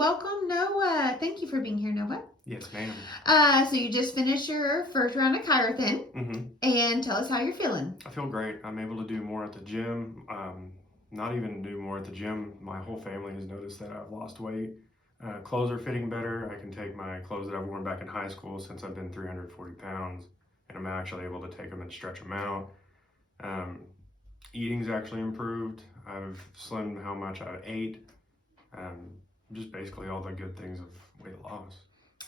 welcome, Noah. Thank you for being here, Noah. Yes, ma'am. So you just finished your first round of ChiroThin, and tell us how you're feeling. I feel great. I'm able to do more at the gym. Not even do more at the gym. My whole family has noticed that I've lost weight. Clothes are fitting better. I can take my clothes that I've worn back in high school since I've been 340 pounds, and I'm actually able to take them and stretch them out. Eating's actually improved. I've slimmed how much I've ate. Just basically all the good things of weight loss.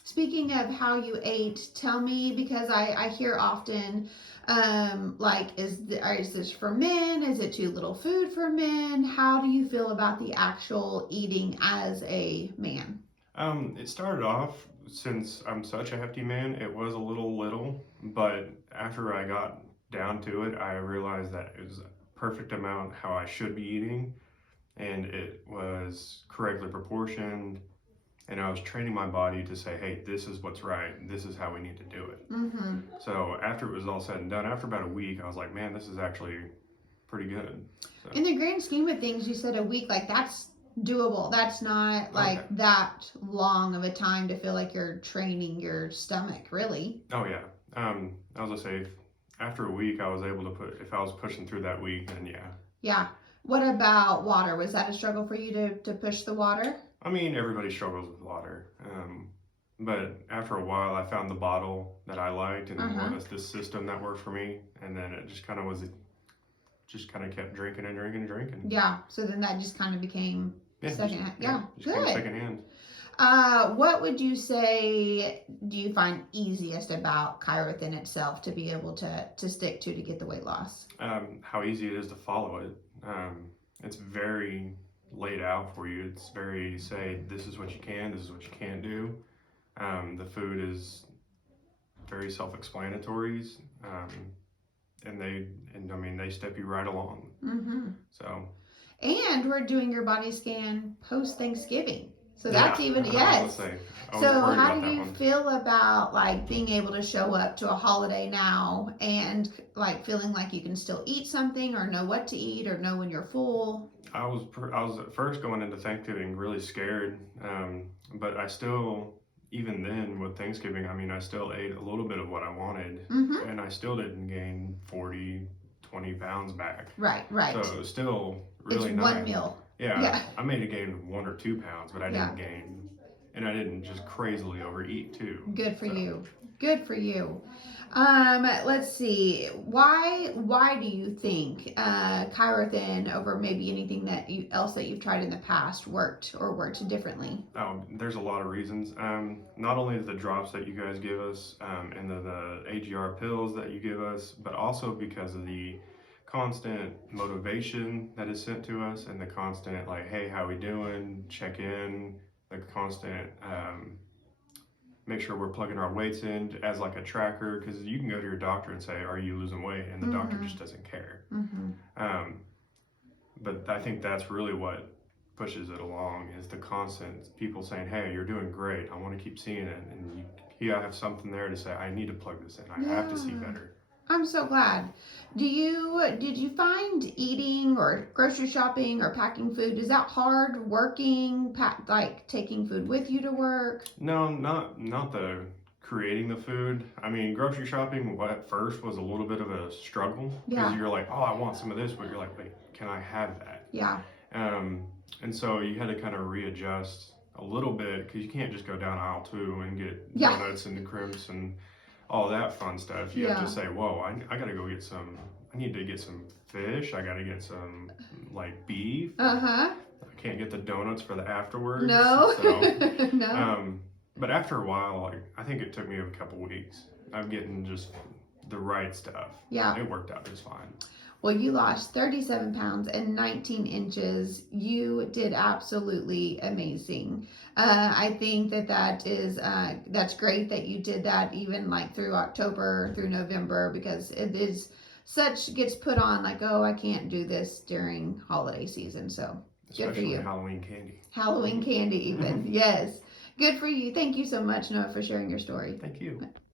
Speaking of how you ate, tell me, because I hear often, is this for men? Is it too little food for men? How do you feel about the actual eating as a man? It started off, since I'm such a hefty man, it was a little, but after I got down to it, I realized that it was a perfect amount how I should be eating, and it was correctly proportioned. And I was training my body to say, hey, this is what's right. This is how we need to do it. So after it was all said and done, after about a week, I was like, man, this is actually pretty good. So. In the grand scheme of things, you said a week, that's doable. That's not that long of a time to feel like you're training your stomach, really. Oh, yeah. I was gonna say, after a week, I was able to if I was pushing through that week, then yeah. Yeah. What about water? Was that a struggle for you to push the water? I mean, everybody struggles with water. But after a while, I found the bottle that I liked, and it was this system that worked for me. And then it just kind of kept drinking and drinking and drinking. Yeah. So then that just kind of became secondhand. Yeah. Good. Secondhand. What would you say do you find easiest about ChiroThin itself to be able to stick to get the weight loss? How easy it is to follow it. It's very laid out for you. It's very this is what you can, this is what you can't do. The food is very self-explanatory, and they step you right along. So. And we're doing your body scan post Thanksgiving. So that's even, yes. So how do you feel about being able to show up to a holiday now and feeling like you can still eat something or know what to eat or know when you're full? I was at first going into Thanksgiving really scared, but I still, even then with Thanksgiving, I still ate a little bit of what I wanted, and I still didn't gain 40, 20 pounds back. Right. So it was still really nice. One meal. Yeah, I may have gained 1 or 2 pounds, but I didn't gain, and I didn't just crazily overeat too. Good for you. Good for you. Let's see. Why do you think ChiroThin over maybe anything else that you've tried in the past worked differently? Oh, there's a lot of reasons. Not only the drops that you guys give us, and the AGR pills that you give us, but also because of the constant motivation that is sent to us, and the constant hey, how we doing, check in, the constant make sure we're plugging our weights in as a tracker, because you can go to your doctor and say, are you losing weight, and the doctor just doesn't care. But I think that's really what pushes it along, is the constant people saying, hey, you're doing great, I want to keep seeing it, and you have something there to say, I need to plug this in, I have to see better. I'm so glad. Did you find eating or grocery shopping or packing food, is that hard working, taking food with you to work? No, not the creating the food. Grocery shopping at first was a little bit of a struggle, because you're like, oh, I want some of this, but you're like, wait, can I have that? Yeah. And so you had to kind of readjust a little bit, because you can't just go down aisle 2 and get donuts and crimps and all that fun stuff. You have to say, whoa, I gotta go get some, I need to get some fish, I gotta get some beef. I can't get the donuts for the afterwards. No. So, no. But after a while, I think it took me a couple weeks of getting just the right stuff. Yeah. It worked out just fine. Well, you lost 37 pounds and 19 inches. You did absolutely amazing. I think that's great that you did that even through October, through November, because it is gets put on oh, I can't do this during holiday season. So good for you. Halloween candy. Halloween candy even, yes. Good for you. Thank you so much, Noah, for sharing your story. Thank you.